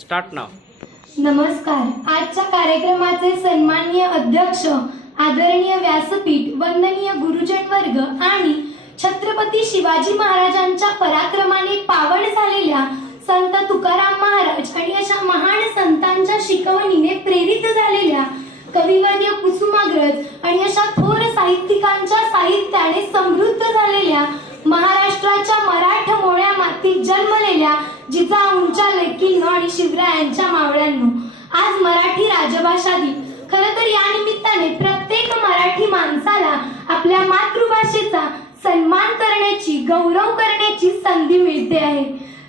Start नाव नमस्कार. आजच्या कार्यक्रमाचे सन्माननीय अध्यक्ष आदरणीय व्यासपीठ वंदनीय गुरुजन वर्ग आणि छत्रपती शिवाजी महाराजांच्या पराक्रमाने पावड झालेल्या संत तुकाराम महाराज आणि अशा महान संतांच्या शिकवणीने प्रेरित झालेल्या कविवर्य कुसुमाग्रज आणि अशा थोर साहित्यिकांच्या साहित्याने समृद्ध झालेल्या महाराष्ट्राच्या मराठमोळ्या ती जन्मलेल्या जिजाऊंच्या लेकींनो आणि शिवरायांच्या मावळ्यांनो आज मराठी राजभाषा दिन. खरं तर या निमित्ताने प्रत्येक मराठी माणसाला आपल्या मातृभाषेचा सन्मान करण्याची गौरव करण्याची संधी मिळते आहे.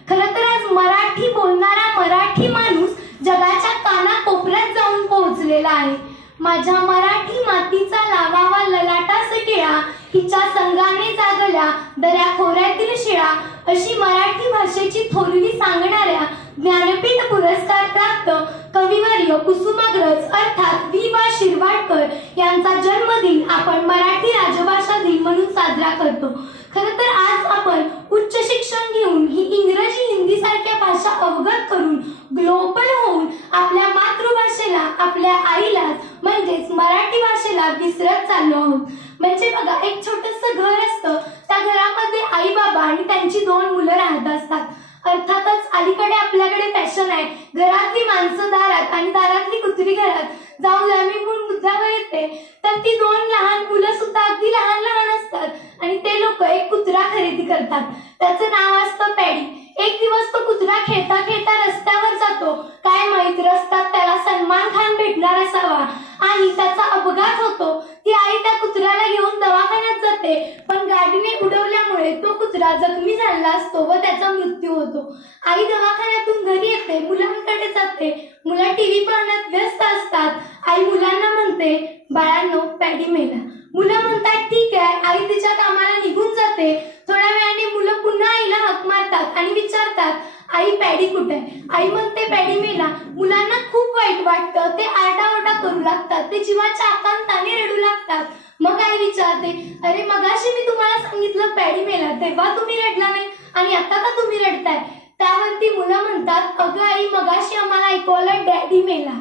खरं तर आज मराठी बोलणारा मराठी माणूस जगाच्या कानाकोपऱ्यात जाऊन पोहोचलेला आहे. माझ्या मराठी मातीचा लावावा ललाटास टिळा हिच्या संघाने जागल्या दऱ्या खोऱ्यातील शिळा अशी मराठी भाषेची थोरवी सांगणाऱ्या ज्ञानपीठ पुरस्कार प्राप्त कविवर्य कुसुमाग्रज अर्थात वि वा शिरवाडकर यांचा जन्मदिन आपण मराठी राजभाषा दिन म्हणून साजरा करतो. खर तर आज आपण उच्च शिक्षण घेऊन ही इंग्रजी हिंदी सारख्या भाषा अवगत करून ग्लोबल होऊन आपल्या मातृभाषेला आपल्या आईला म्हणजेच मराठी भाषेला विसरत चाललो आहोत. म्हणजे बघा एक छोटस घर असतं त्या घरामध्ये आई बाबा आणि त्यांची दोन मुलं राहत असतात. अर्थातच अलीकडे आपल्याकडे फॅशन आहे. घरातली माणसं दारात आणि दारातली कुत्री घरात. जाऊन मी मूळ मुद्द्यावर येते तर ती दोन लहान मुलं सुद्धा अगदी लहान लहान असतात. आणि ते लोक एक कुत्रा खरेदी करतात. त्याचं नाव असतं पॅडी. एक दिवस तो कुत्रा खेळता खेळता रस्त्यावर जातो. काय माहीत रस्त्यात त्याला सलमान खान भेटणार असावा. आणि त्याचा अपघात होतो. ती आई त्या कुत्र्याला घेऊन दवाखान्यात जाते. पण गाडीने उडवल्यामुळे तो कुत्रा जखमी झाला असतो व त्याचा मृत्यू होतो. आई दवाखान्यातून घरी येते. मुलांकडे जाते. मुलं टीव्ही पाहण्यात व्यस्त असतात. आई मुलांना म्हणते बाळांनो पॅडी मेला. मुलं म्हणतात ठीक आहे. आई तिच्या कामाला निघून जाते. थोड्या वेळाने मुलं पुन्हा आईला हक मारतात आणि विचारतात आई पॅडी कुठे आहे? आई म्हणते पॅडी मेला. मुलांना खूप वाईट वाटतं. ते आरडाओरडा करू लागतात. ते जीवाच्या आकांताने रडू लागतात. मग आई विचारते अरे मगाशी मी तुम्हाला सांगितलं पॅडी मेला. तेव्हा तुम्ही रडला नाही आणि आता का तुम्ही रडताय? त्यावरती मुलं म्हणतात अगं आई मगाशी आम्हाला ऐकवलं डॅडी मेला.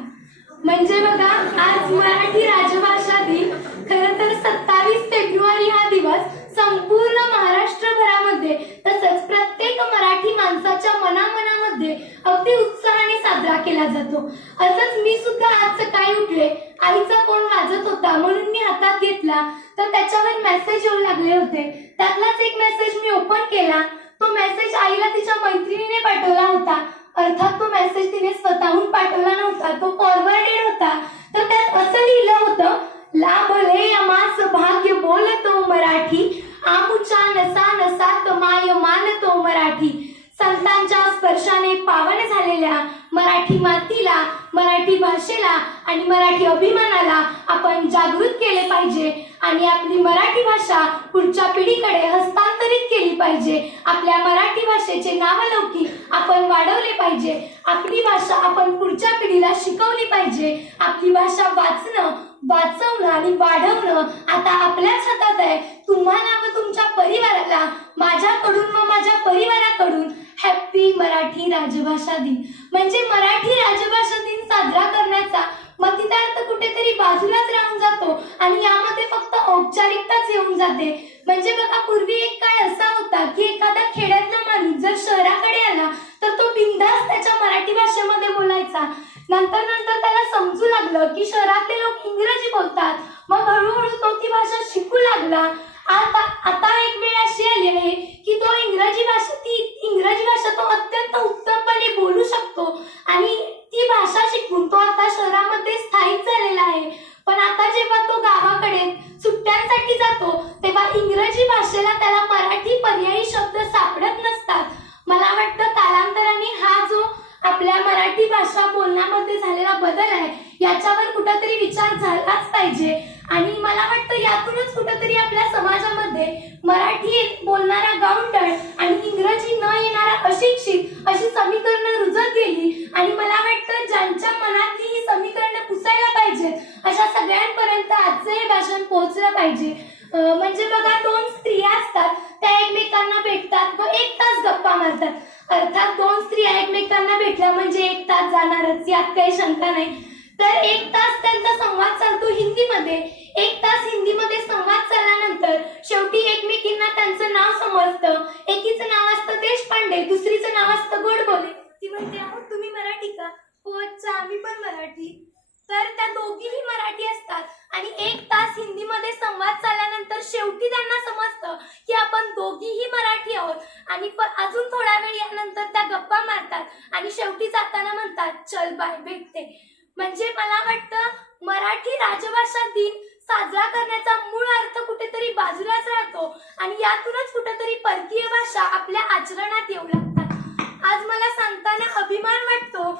म्हणजे बघा आज मराठी राजभाषा दिन. खरं तर सत्ता फेब्रुवारी हा दिवस संपूर्ण महाराष्ट्रभरामध्ये तसंच प्रत्येक मराठी माणसाच्या मनामनामध्ये अगदी उत्साहाने साजरा केला जातो. असंच मी सुद्धा आज सकाळी उठले. आईचा फोन वाजत होता. म्हणून मी हातात घेतला. तर त्याच्यावर मेसेज येऊ लागले होते. त्यातलाच एक मेसेज मी ओपन केला. तो मेसेज आईला तिच्या मैत्रिणीने पाठवला होता. अर्थात तो मेसेज तिने स्वतःहून पाठवला नव्हता. तो फॉरवर्डेड होता. तर त्यात असं लिहिलं होतं लाभ भाग्य बोलतो मराठी आमुच्या नसा नसात माय मानतो मराठी संतांच्या स्पर्शाने पावन झालेल्या मराठी मातीला मराठी भाषेला आणि मराठी अभिमानाला आपण जागृत केले पाहिजे आणि आपली मराठी भाषा पुढच्या पिढीकडे हस्तांतरित केली पाहिजे. आपल्या मराठी भाषेचे नावलौकिक आपण वाढवले पाहिजे. आपली भाषा आपण पुढच्या पिढीला शिकवली पाहिजे. आपली भाषा वाचणं वाचवणं आणि वाढवणं आता आपल्याच हातात आहे. तुम्हाला व तुमच्या परिवाराला माझ्याकडून व माझ्या परिवाराकडून हॅप्पी मराठी राजभाषा दिन. म्हणजे मराठी राजभाषा दिन साजरा करण्याचा मग त्या कुठेतरी बाजूलाच राहून जातो आणि यामध्ये फक्त औपचारिकताच येऊन जाते. म्हणजे बघा पूर्वी एक काळ असा होता की एखादा खेड्यातला माणूस जर शहराकडे आला तर तो बिंदास त्याच्या मराठी भाषेमध्ये बोलायचा. नंतर नंतर त्याला समजू लागलं की शहरातले लोक इंग्रजी बोलतात. मग हळूहळू तो ती भाषा शिकू लागला. आता आता एक वेळ अशी आली आहे की तो इंग्रजी भाषा ती इंग्रजी भाषा तो अत्यंत उत्तमपणे बोलू शकतो आणि ती भाषा शिकून तो आता शहरामध्ये स्थायिक झालेला आहे पण आता जेव्हा तो गावाकडे सुट्ट्यांसाठी जातो तेव्हा इंग्रजी भाषेला त्याला मराठी पर्यायी शब्द सापडत नसतात मला वाटतं कालांतराने हा जो आपल्या मराठी भाषा बोलण्यामध्ये झालेला बदल आहे याच्यावर कुठंतरी विचार झालाच पाहिजे. आणि मला वाटतं यातूनच कुठंतरी आपल्या समाजामध्ये मराठी बोलणारा गावंडळ आणि इंग्रजी न येणारा अशिक्षित अशी समीकरणं रुजत गेली. आणि मला वाटतं ज्यांच्या मनातली ही समीकरणं पुसायला पाहिजेत अशा सगळ्यांपर्यंत आजचं हे भाषण पोहोचलं पाहिजे. म्हणजे बघा दोन स्त्रिया असतात त्या एकमेकांना भेटतात व एक तास गप्पा मारतात. अर्थात दोन स्त्रिया एकमेकांना भेटल्या म्हणजे एक तास जाणारच यात काही शंका नाही. तर एक तास त्यांचा संवाद चालतो हिंदीमध्ये. एक तास हिंदीमध्ये संवाद चालल्यानंतर शेवटी एकमेकींना त्यांचं नाव समजतं. एकीचं नाव असतं देशपांडे दुसरीचं नाव असतं गोडबोले. ती म्हणते अहो तुम्ही मराठी का? हो अच्छा आम्ही पण मराठी. तर त्या दोघीही मराठी असतात. आणि एक तास हिंदीमध्ये संवाद चालल्यानंतर शेवटी त्यांना समजतं की आपण दोघीही मराठी आहोत. आणि अजून थोडा वेळ यानंतर त्या गप्पा मारतात. आणि शेवटी जाताना म्हणतात चल बाय भेटते. म्हणजे मला वाटतं मराठी राजभाषा दिन साजरा करण्याचा मूळ अर्थ कुठेतरी बाजूलाच राहतो आणि यातूनच कुठेतरी परकीय भाषा आपल्या आचरणात येऊ लागतात. आज मला सांगताना अभिमान वाटतो.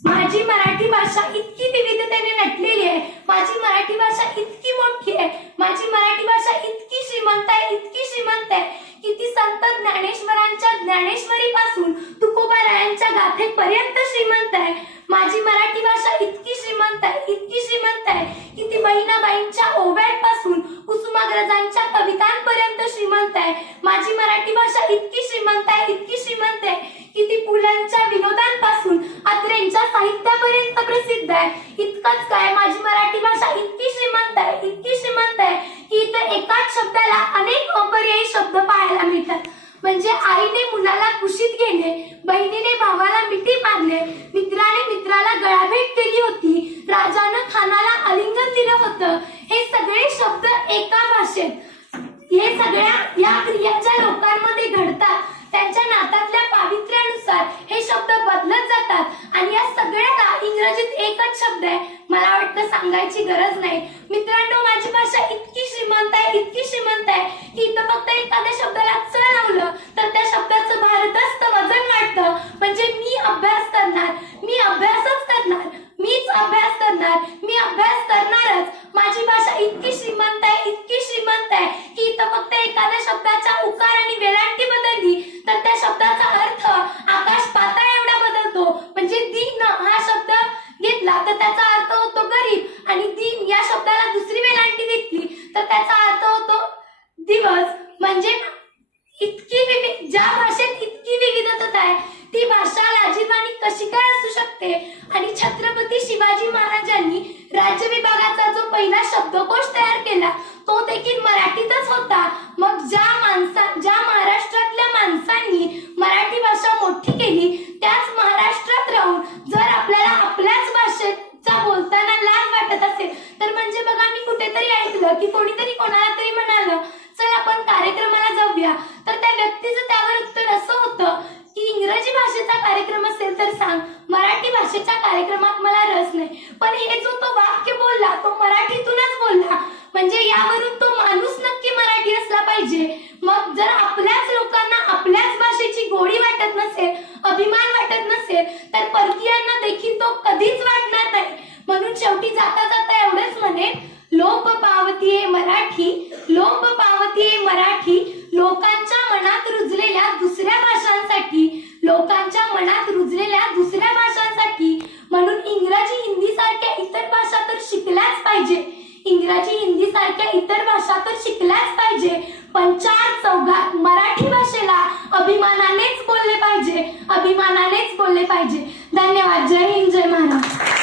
माझी मराठी भाषा इतकी विविधतेने नटलेली आहे. माझी मराठी भाषा इतकी मोठी आहे माझी मराठी भाषा इतकी श्रीमंत आहे इतकी श्रीमंत आहे की ती संत ज्ञानेश्वरांच्या ज्ञानेश्वरी पासून तुकोबारायांच्या गाथेपर्यंत श्रीमंत आहे. माझी मराठी भाषा इतकी श्रीमंत आहे इतकी श्रीमंत आहे की ती बहिणाबाईंच्या ओव्यापासून कुसुमाग्रजांच्या कवितांपर्यंत श्रीमंत आहे. माझी मराठी भाषा इतकी श्रीमंत आहे इतकी श्रीमंत आहे की ती पुलांच्या विनोदांपासून अत्रेंच्या साहित्यापर्यंत प्रसिद्ध आहे. इतकंच काय माझी मराठी भाषा इतकी श्रीमंत आहे इतकी श्रीमंत आहे. एकाच शब्दाला अनेक अपर्यायी शब्द पाहायला मिळतात. म्हणजे आईने मुलाला कुशीत घेणे बहिणीने भावाला मिठी मारले मित्राने मित्राला गळाभेट केली होती राजानं खानाला अलिंगन दिलं होतं हे सगळे शब्द एका भाषेत. हे सगळ्या या क्रिया ज्या लोकांमध्ये घडतात. त्यांच्या नातातल्या पावित्र्यानुसार हे शब्द बदलत जातात. आणि या सगळ्याला इंग्रजीत एकच शब्द आहे. मला वाटतं सांगायची गरज नाही. मित्रांनो माझी भाषा इतकी श्रीमंत आहे इतकी श्रीमंत आहे की इथं फक्त एखाद्या शब्दाला ती भाषा लाजीरवाणी कशी काय असू शकते? आणि छत्रपती शिवाजी महाराजांनी राज्य विभागाचा जो पहिला शब्दकोश तयार केला तो देखील मराठीतच होता. मग ज्या माणसा ज्या महाराष्ट्रातल्या माणसांनी मराठी भाषा मोठी केली त्याच महाराष्ट्रात राहून जर आपल्याला आपल्याच भाषेचा बोलताना लाज वाटत असेल तर म्हणजे बघा मी कुठेतरी ऐकलं की कोणीतरी कोणाला तरी म्हणालं चल आपण कार्यक्रमाला जाऊया तर त्या व्यक्तीचं त्यावर उत्तर असं होतं की इंग्रजी भाषेचा कार्यक्रम असेल तर सांग मराठी भाषेच्या कार्यक्रमात मला रस नाही. पण हे जो तो वाक्य बोलला तो मराठीतूनच बोलला म्हणजे यावरून तो माणूस नक्की मराठी असला पाहिजे. मग जर आपल्याच लोकांना आपल्याच भाषेची गोडी वाटत नसेल अभिमान वाटत नसेल तर परकीयांना देखील तो कधीच वाटणार नाही. म्हणून शेवटी जाता जाता एवढंच म्हणे लोप पावतीये मराठी लोप पावतीये मराठी लोकांच्या मनात रुजलेल्या दुसऱ्या भाषांसाठी लोकांच्या मनात रुजलेल्या दुसऱ्या भाषांसाठी म्हणून इंग्रजी हिंदी सारख्या इतर भाषा तर शिकल्याच पाहिजे इंग्रजी हिंदी सारख्या इतर भाषा तर शिकल्याच पाहिजे. पण चार चौघात मराठी भाषेला अभिमानानेच बोलले पाहिजे. अभिमानानेच बोलले पाहिजे. धन्यवाद. जय हिंद जय महाराज